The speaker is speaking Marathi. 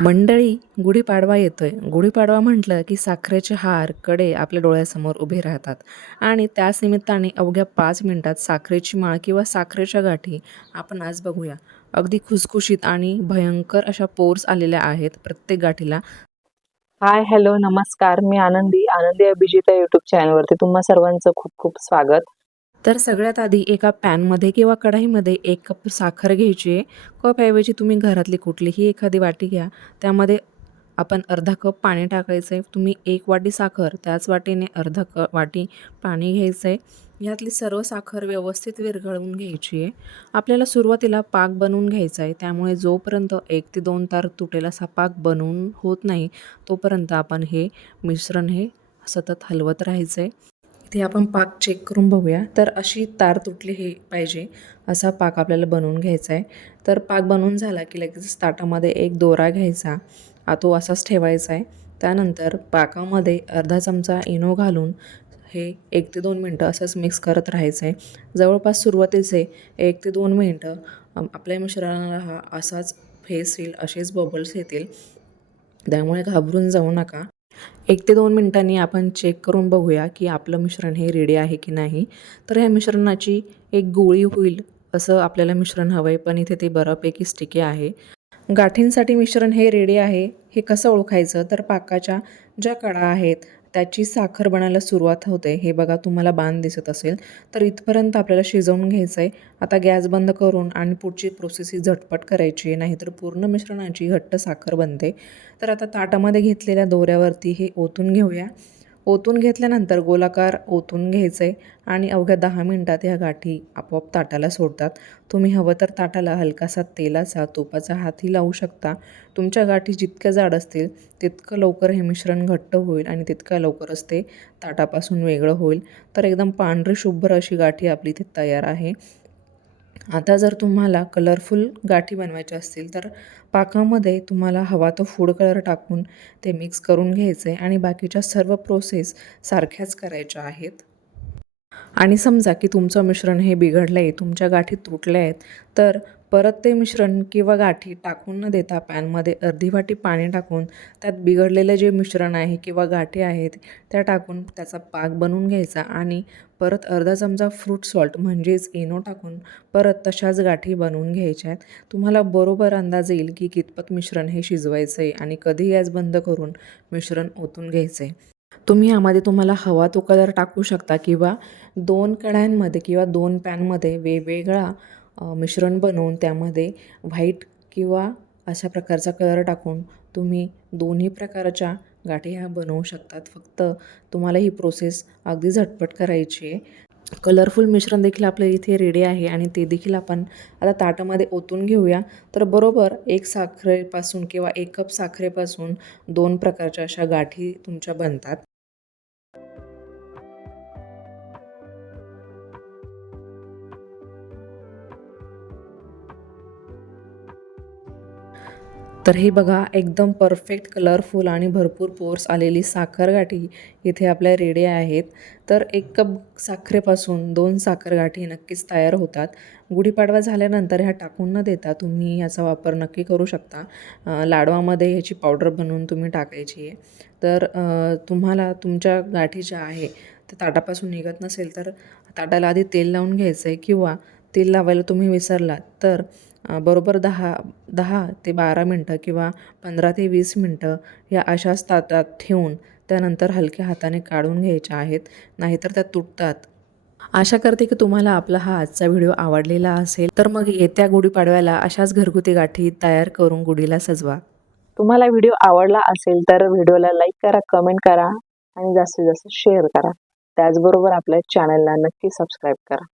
मंडळी गुढीपाडवा येतोय. गुढीपाडवा म्हटलं की साखरेचे हारकडे आपल्या डोळ्यासमोर उभे राहतात. आणि त्याच निमित्ताने अवघ्या पाच मिनिटात साखरेची माळ किंवा साखरेच्या गाठी आपण आज बघूया. अगदी खुसखुशीत आणि भयंकर अशा पोर्स आलेल्या आहेत प्रत्येक गाठीला. हाय हॅलो नमस्कार. मी आनंदी आनंदी अभिजित या युट्यूब चॅनलवरती तुम्हा सर्वांचं खूप खूप स्वागत. तर सगळ्यात आधी एका पॅनमध्ये किंवा कढाईमध्ये एक कप साखर घ्यायची आहे. कपऐवजी तुम्ही घरातली कुठलीही एखादी वाटी घ्या. त्यामध्ये आपण अर्धा कप पाणी टाकायचं आहे तुम्ही एक वाटी साखर त्याच वाटीने अर्धा क वाटी पाणी घ्यायचं आहे यातली सर्व साखर व्यवस्थित विरघळवून घ्यायची आहे. आपल्याला सुरुवातीला पाक बनवून घ्यायचा आहे त्यामुळे जोपर्यंत एक ते दोन तार तुटेल असा पाक बनवून होत नाही तोपर्यंत आपण हे मिश्रण हे सतत हलवत राहायचं आहे ते आपण पाक चेक करून बघूया. तर अशी तार तुटली हे पाहिजे. असा पाक आपल्याला बनवून घ्यायचा आहे. तर पाक बनवून झाला की लगेच ताटामध्ये एक दोरा घ्यायचा. आ तो असाच ठेवायचा आहे. त्यानंतर पाकामध्ये अर्धा चमचा इनो घालून हे एक ते दोन मिनटं असंच मिक्स करत राहायचं आहे. जवळपास सुरुवातीचे एक ते दोन मिनटं आपल्या मिश्रणाला हा असाच फेस येईल असेच बबल्स येतील. त्यामुळे घाबरून जाऊ नका. एक ते दोन मिनटांनी आपण चेक करून बघूया की आपलं मिश्रण हे रेडी आहे की नाही. तर ह्या मिश्रणाची एक गोळी होईल असं आपल्याला मिश्रण हवं आहे पण इथे ते बऱ्यापैकी स्टिकी आहे. गाठींसाठी मिश्रण हे रेडी आहे. हे कसं ओळखायचं? तर पाकाच्या ज्या कडा आहेत त्याची साखर बनायला सुरुवात होते. हे बघा तुम्हाला बाण दिसत असेल. तर इथपर्यंत आपल्याला शिजवून घ्यायचं आहे आता गॅस बंद करून आणि पुढची प्रोसेस ही झटपट करायची आहे. नाहीतर पूर्ण मिश्रणाची घट्ट साखर बनते. तर आता ताटामध्ये घेतलेल्या दोऱ्यावरती हे ओतून घेऊया. ओतून घेतल्यानंतर गोलाकार ओतून घ्यायचं आहे आणि अवघ्या दहा मिनटात ह्या गाठी आपोआप ताटाला सोडतात. तुम्ही हवं तर ताटाला हलकासा तेलाचा तुपाचा हातही लावू शकता. तुमच्या गाठी जितक्या जाड असतील तितकं लवकर हे मिश्रण घट्ट होईल आणि तितक्या लवकरच ते ताटापासून वेगळं होईल. तर एकदम पांढरी शुभ्र अशी गाठी आपली इथे तयार आहे. आता जर तुम्हाला कलरफुल गाठी बनवायच्या असतील तर पाकामध्ये तुम्हाला हवा तो फूड कलर टाकून ते मिक्स करून घ्यायचं आहे आणि बाकीच्या सर्व प्रोसेस सारख्याच करायच्या आहेत. आणि समजा की तुमचं मिश्रण हे बिघडलं आहे तुमच्या गाठी तुटल्या आहेत तर परत ते मिश्रण किंवा गाठी टाकून न देता पॅनमध्ये अर्धी वाटी पाणी टाकून त्यात बिघडलेलं जे मिश्रण आहे किंवा गाठी आहेत त्या टाकून त्याचा पाक बनवून घ्यायचा आणि परत अर्धा चमचा फ्रूट सॉल्ट म्हणजेच इनो टाकून परत तशाच गाठी बनवून घ्यायच्या आहेत. तुम्हाला बरोबर अंदाज येईल की कितपत मिश्रण हे शिजवायचं आहे आणि कधी गॅस बंद करून मिश्रण ओतून घ्यायचं आहे तुम्ही यामध्ये तुम्हाला हवा तो कलर टाकू शकता किंवा दोन कढायांमध्ये किंवा दोन पॅनमध्ये वेगवेगळा मिश्रण बनवून त्यामध्ये व्हाईट किंवा अशा प्रकारचा कलर टाकून तुम्ही दोन्ही प्रकारच्या गाठी ह्या बनवू शकतात. फक्त तुम्हाला ही प्रोसेस अगदी झटपट करायची आहे. कलरफुल मिश्रण देखील आपल्या इथे रेडी आहे आणि ते देखील आपण आता ताटामध्ये ओतून घेऊया. तर बरोबर एक साखरेपासून किंवा एक कप साखरेपासून दोन प्रकारच्या अशा गाठी तुमच्या बनतात. तर हे बघा एकदम परफेक्ट कलरफुल आणि भरपूर पोर्स आलेली साखर गाठी इथे आपल्या रेडी आहेत. तर एक कप साखरेपासून दोन साखर गाठी नक्कीच तयार होतात. गुढीपाडवा झाल्यानंतर ह्या टाकून न देता तुम्ही याचा वापर नक्की करू शकता. लाडवामध्ये ह्याची पावडर बनवून तुम्ही टाकायची आहे. तर तुम्हाला तुमच्या गाठी ज्या आहे त्या ताटापासून निघत नसेल तर ताटाला आधी तेल लावून घ्यायचं आहे किंवा तेल लावायला तुम्ही विसरलात तर बरोबर दहा दहा ते बारा मिनटं किंवा पंधरा ते वीस मिनटं या अशाच ताटात ठेवून त्यानंतर हलक्या हाताने काढून घ्यायच्या आहेत नाहीतर त्या तुटतात. आशा करते की तुम्हाला आपला हा आजचा व्हिडिओ आवडलेला असेल तर मग येत्या गुढीपाडव्याला अशाच घरगुती गाठी तयार करून गुढीला सजवा. तुम्हाला व्हिडिओ आवडला असेल तर व्हिडिओला लाईक करा कमेंट करा आणि जास्तीत जास्त शेअर करा. त्याचबरोबर आपल्या चॅनलला नक्की सबस्क्राईब करा.